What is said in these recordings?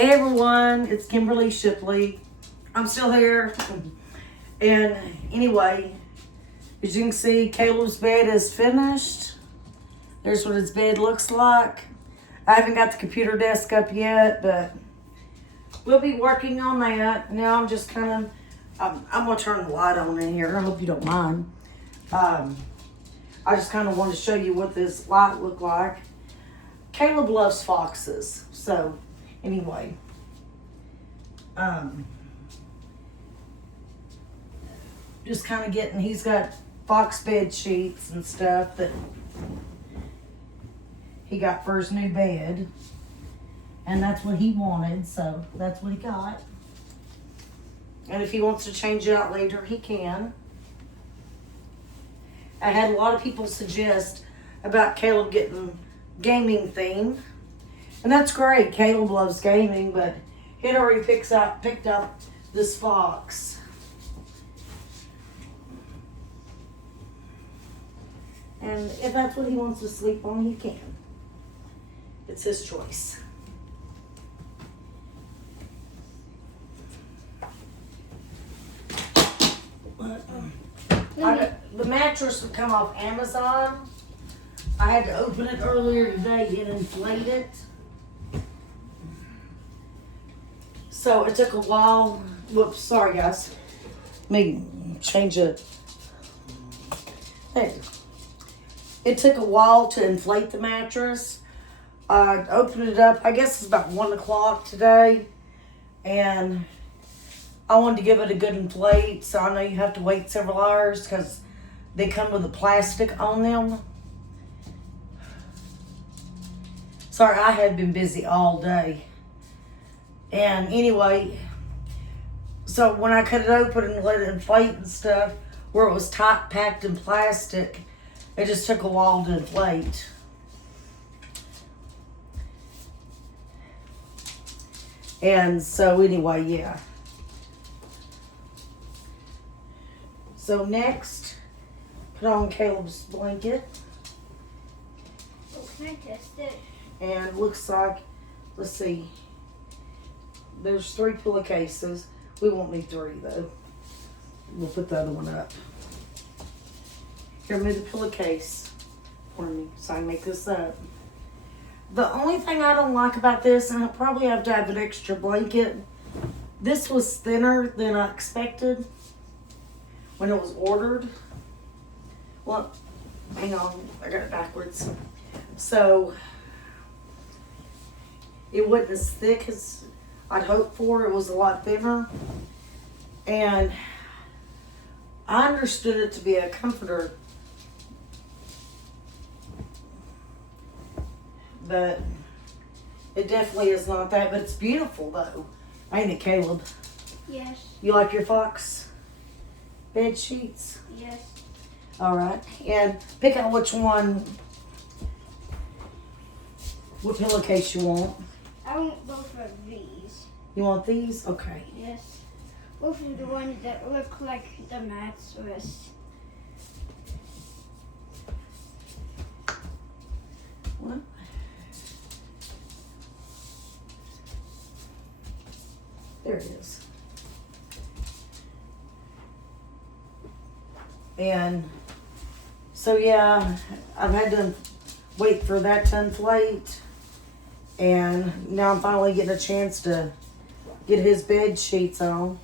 Hey everyone, it's Kimberly Shipley. I'm still here. And anyway, as you can see, Caleb's bed is finished. There's what his bed looks like. I haven't got the computer desk up yet, but we'll be working on that. Now I'm just kind of, I'm going to turn the light on in here. I hope you don't mind. I just kind of want to show you what this light looked like. Caleb loves foxes, so anyway. Just kind of getting, he's got fox bed sheets and stuff that he got for his new bed. And that's what he wanted, so that's what he got. And if he wants to change it out later, he can. I had a lot of people suggest about Caleb getting gaming theme. And that's great. Caleb loves gaming, but he'd already picked up this fox. And if that's what he wants to sleep on, he can. It's his choice. The mattress would come off Amazon. I had to open it earlier today and inflate it. So it took a while. Whoops, sorry guys. Let me change it. Hey. It took a while to inflate the mattress. I opened it up, I guess it's about 1 o'clock today. And I wanted to give it a good inflate. So I know you have to wait several hours because they come with a plastic on them. Sorry, I had been busy all day. And anyway, so when I cut it open and let it inflate and stuff, where it was tight packed in plastic, it just took a while to inflate. And so anyway, yeah. So next, put on Caleb's blanket. Oh, can I test it? And it looks like, let's see, there's 3 pillowcases. We won't need 3 though. We'll put the other one up. Here, move the pillowcase for me so I can make this up. The only thing I don't like about this, and I probably have to have an extra blanket, this was thinner than I expected when it was ordered. Well, hang on, I got it backwards. So, it wasn't as thick as I'd hoped for. It was a lot thinner. And I understood it to be a comforter. But it definitely is not that. But it's beautiful though. Ain't it, Caleb? Yes. You like your fox bed sheets? Yes. Alright. And pick out which one, what pillowcase you want. I want both of these. You want these? Okay. Yes. Both of the ones that look like the mattress. What? There it is. And so yeah, I've had to wait for that to inflate. And now I'm finally getting a chance to get his bed sheets on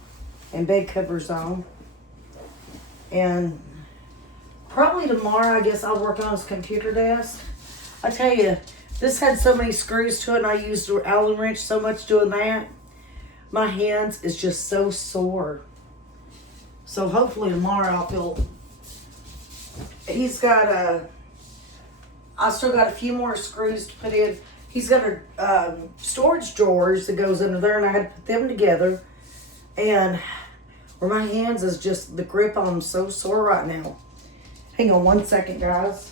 and bed covers on. And probably tomorrow, I guess I'll work on his computer desk. I tell you, this had so many screws to it and I used the Allen wrench so much doing that. My hands is just so sore. So hopefully tomorrow I'll feel, he's got I still got a few more screws to put in. He's got a storage drawers that goes under there, and I had to put them together. And where my hands is just, the grip on them so sore right now. Hang on 1 second, guys.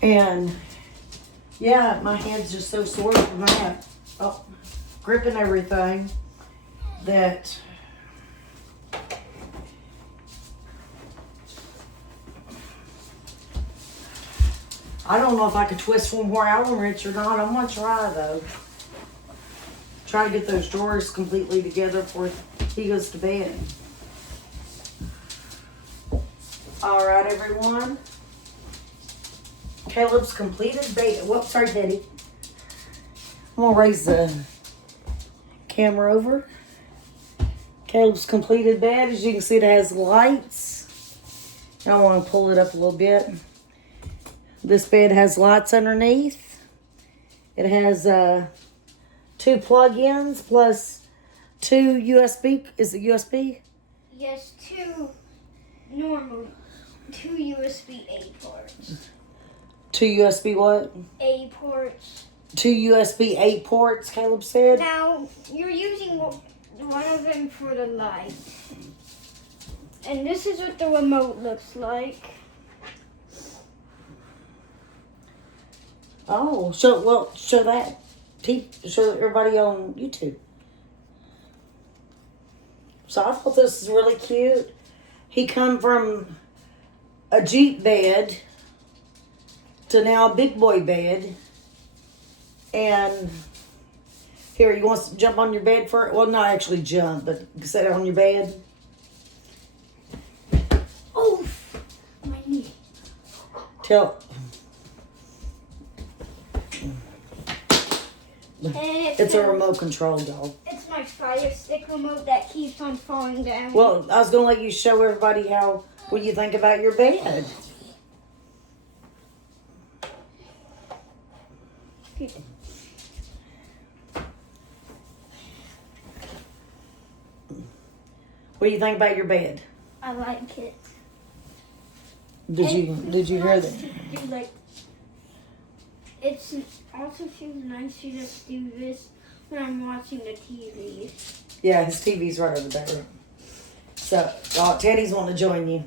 And yeah, my hand's just so sore from that. Oh, grip and everything that I don't know if I could twist one more Allen wrench or not. I'm gonna try though. Try to get those drawers completely together before he goes to bed. All right, everyone. Caleb's completed bed. Whoops, sorry, Daddy. I'm gonna raise the camera over. Caleb's completed bed. As you can see, it has lights. I want to pull it up a little bit. This bed has lights underneath. It has 2 plug-ins plus 2 USB. Is it USB? Yes, 2 USB A ports. 2 USB what? A ports. 2 USB 8 ports, Caleb said. Now, you're using one of them for the light. And this is what the remote looks like. Oh, show that. Show everybody on YouTube. So I thought this was really cute. He come from a Jeep bed to now a big boy bed. And here, you want to jump on your bed for it? Well, not actually jump, but sit on your bed. Oh, my knee. It's a remote control, dog. It's my Fire Stick remote that keeps on falling down. Well, I was going to let you show everybody what you think about your bed. What do you think about your bed? I like it. Did you hear that? It also feels nice to just do this when I'm watching the TV. Yeah, his TV's right over there. So, Teddy's wanting to join you.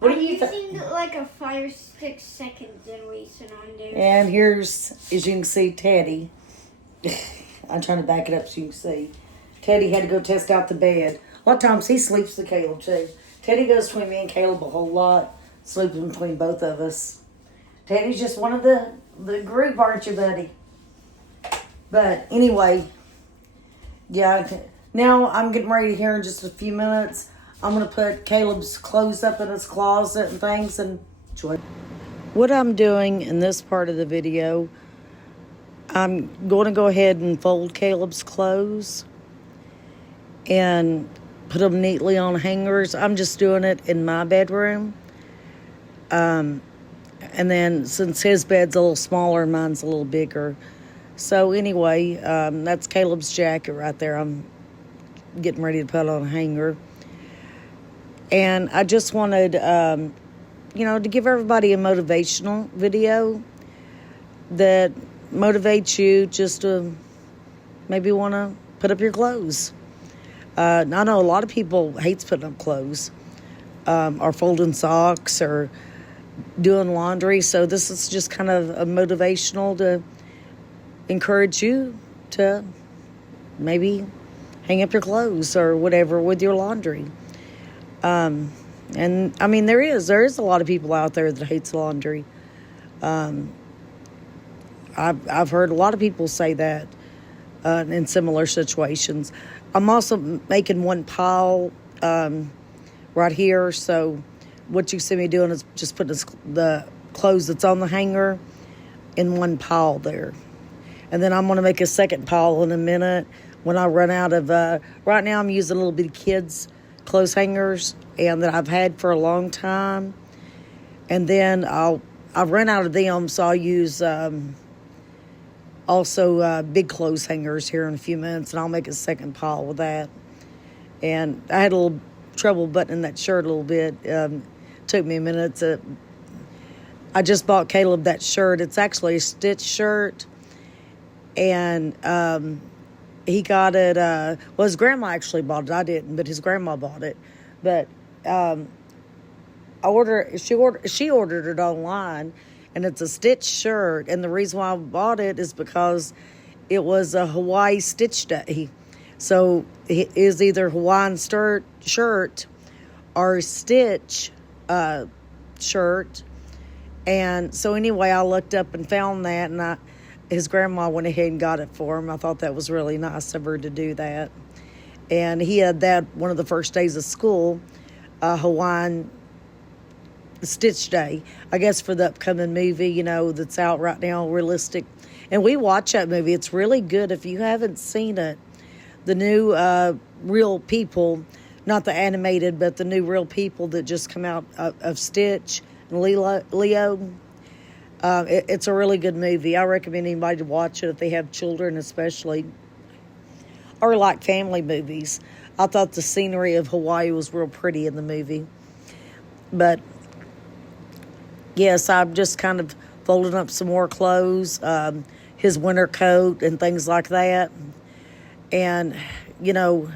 What do you think? I'm using like a Fire Stick seconds and racing on there. And here's, as you can see, Teddy. I'm trying to back it up so you can see. Teddy had to go test out the bed. A lot of times he sleeps with Caleb too. Teddy goes between me and Caleb a whole lot. Sleeps between both of us. Teddy's just one of the group, aren't you, buddy? But anyway, yeah. Now I'm getting ready here in just a few minutes. I'm going to put Caleb's clothes up in his closet and things and enjoy. What I'm doing in this part of the video, I'm going to go ahead and fold Caleb's clothes and put them neatly on hangers. I'm just doing it in my bedroom. And then since his bed's a little smaller, mine's a little bigger. So anyway, that's Caleb's jacket right there. I'm getting ready to put on a hanger. And I just wanted, to give everybody a motivational video that motivates you just to maybe want to put up your clothes. I know a lot of people hates putting up clothes, or folding socks, or doing laundry. So this is just kind of a motivational to encourage you to maybe hang up your clothes or whatever with your laundry. And I mean, there is a lot of people out there that hates laundry. I've heard a lot of people say that in similar situations. I'm also making one pile right here. So what you see me doing is just putting the clothes that's on the hanger in one pile there. And then I'm going to make a second pile in a minute when I run out of, right now I'm using a little bit of kids' clothes hangers and that I've had for a long time. And then I've run out of them, so I'll use also big clothes hangers here in a few minutes, and I'll make a second pile with that. And I had a little trouble buttoning that shirt a little bit. Took me a minute to... I just bought Caleb that shirt. It's actually a stitch shirt. And he got it... well, his grandma actually bought it. I didn't, but his grandma bought it. But she ordered it online, and it's a stitch shirt. And the reason why I bought it is because it was a Hawaii Stitch Day. So it is either Hawaiian shirt or Stitch shirt. And so anyway, I looked up and found that, and his grandma went ahead and got it for him. I thought that was really nice of her to do that. And he had that one of the first days of school, Hawaiian Stitch Day, I guess, for the upcoming movie, you know, that's out right now, Realistic. And we watch that movie. It's really good. If you haven't seen it, the new Real People, not the animated, but the new Real People that just come out of Stitch and Leo. It's a really good movie. I recommend anybody to watch it if they have children, especially, or like family movies. I thought the scenery of Hawaii was real pretty in the movie. But yes, I'm just kind of folding up some more clothes, his winter coat and things like that. And, you know,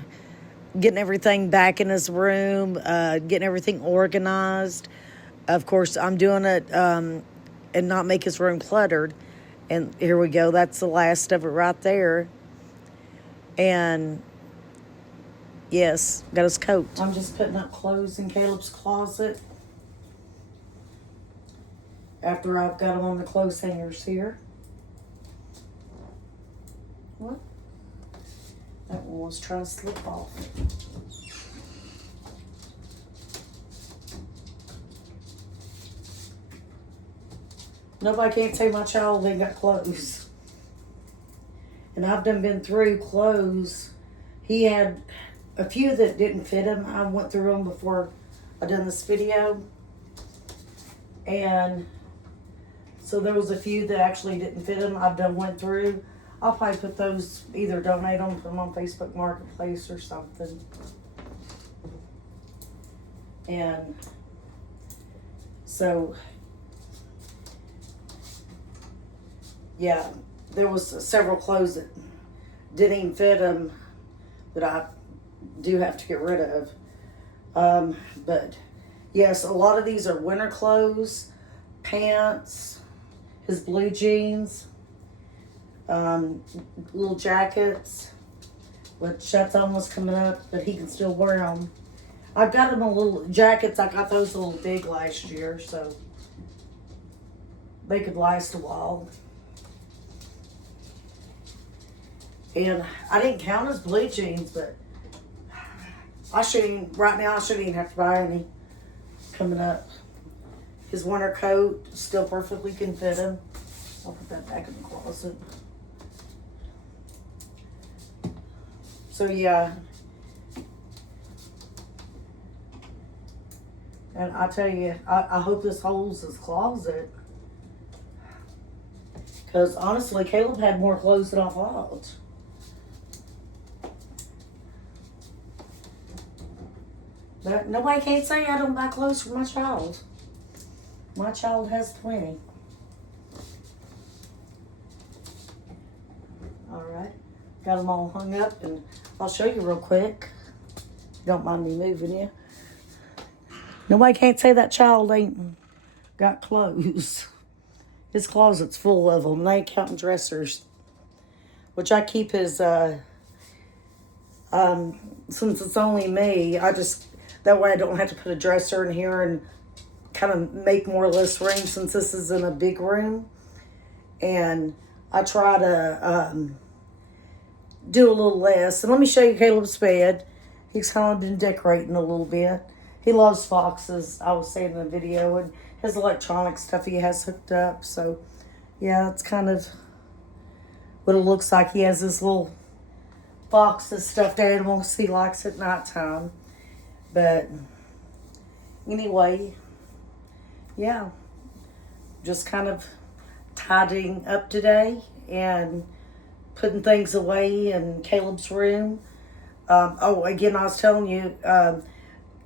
getting everything back in his room, getting everything organized. Of course, I'm doing it and not make his room cluttered. And here we go. That's the last of it right there. And, yes, got his coat. I'm just putting up clothes in Caleb's closet after I've got them on the clothes hangers here. What? That one was trying to slip off. Nobody can't say my child ain't got clothes. And I've been through clothes. He had a few that didn't fit him. I went through them before I done this video. And so there was a few that actually didn't fit him. went through. I'll probably put those, either donate them, put them on Facebook Marketplace or something. And so, yeah, there was several clothes that didn't even fit him that I do have to get rid of. But yes, a lot of these are winter clothes, pants, his blue jeans, little jackets, which that's almost coming up, but he can still wear them. I've got him a little jackets. I got those a little big last year, so they could last a while. And I didn't count his blue jeans, but right now I shouldn't even have to buy any coming up. His winter coat still perfectly can fit him. I'll put that back in the closet. So yeah. And I tell you, I hope this holds his closet. Because honestly, Caleb had more clothes than I thought. But nobody can't say I don't buy clothes for my child. My child has plenty. Alright. Got them all hung up, and I'll show you real quick. Don't mind me moving you. Nobody can't say that child ain't got clothes. His closet's full of them. They ain't counting dressers. Which I keep his, since it's only me, that way I don't have to put a dresser in here and kind of make more or less room, since this is in a big room. And I try to do a little less. And let me show you Caleb's bed. He's kind of been decorating a little bit. He loves foxes, I was saying in the video, and his electronic stuff he has hooked up. So, yeah, that's kind of what it looks like. He has this little foxes, stuffed animals he likes at nighttime. But anyway, yeah, just kind of tidying up today and putting things away in Caleb's room. Again, I was telling you,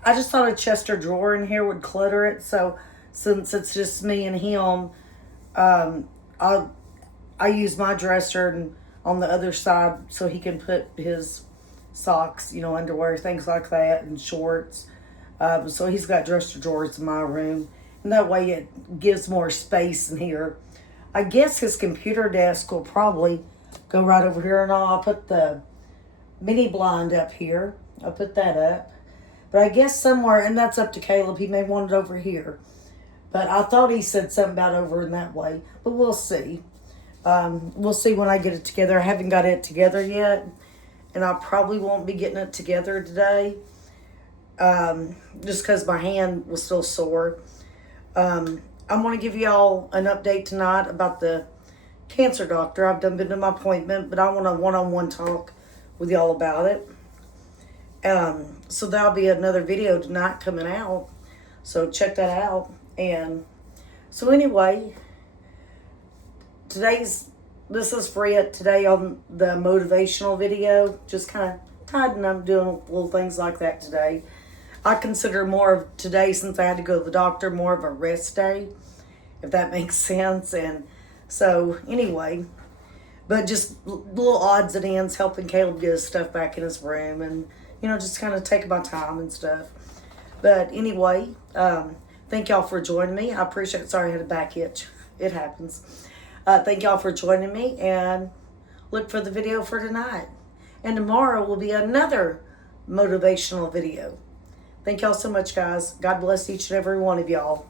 I just thought a chest or drawer in here would clutter it. So since it's just me and him, I use my dresser and on the other side so he can put his socks, underwear, things like that, and shorts. So he's got dresser drawers in my room. And that way it gives more space in here. I guess his computer desk will probably go right over here, and I'll put the mini blind up here. I'll put that up. But I guess somewhere, and that's up to Caleb, he may want it over here. But I thought he said something about over in that way. But we'll see. We'll see when I get it together. I haven't got it together yet. And I probably won't be getting it together today. Just because my hand was still sore. I'm going to give y'all an update tonight about the cancer doctor. I've been to my appointment, but I want a one-on-one talk with y'all about it. So that'll be another video tonight coming out. So check that out. And so anyway, this is for it today on the motivational video. Just kind of tidying up, doing little things like that today. I consider more of today, since I had to go to the doctor, more of a rest day, if that makes sense. And so anyway, but just little odds and ends, helping Caleb get his stuff back in his room, and just kind of taking my time and stuff. But anyway, thank y'all for joining me. I appreciate it. Sorry, I had a back itch. It happens. Thank y'all for joining me, and look for the video for tonight. And tomorrow will be another motivational video. Thank y'all so much, guys. God bless each and every one of y'all.